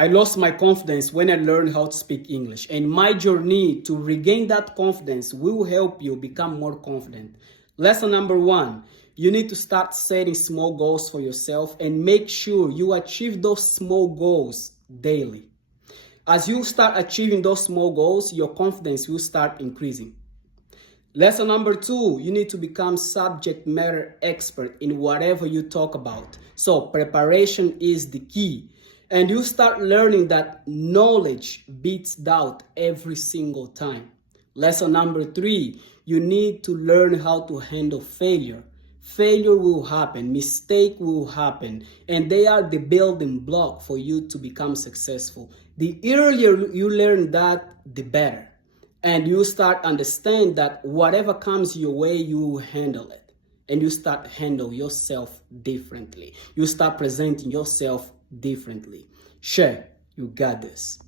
I lost my confidence when I learned how to speak English, and my journey to regain that confidence will help you become more confident. Lesson number one, you need to start setting small goals for yourself and make sure you achieve those small goals daily. As you start achieving those small goals, your confidence will start increasing. Lesson number two, you need to become subject matter expert in whatever you talk about. So preparation is the key. And you start learning that knowledge beats doubt every single time. Lesson number three, you need to learn how to handle failure. Failure will happen, mistake will happen, and they are the building block for you to become successful. The earlier you learn that, the better. And you start understand that whatever comes your way, you will handle it. And you start handle yourself differently. You start presenting yourself differently. Sure, you got this.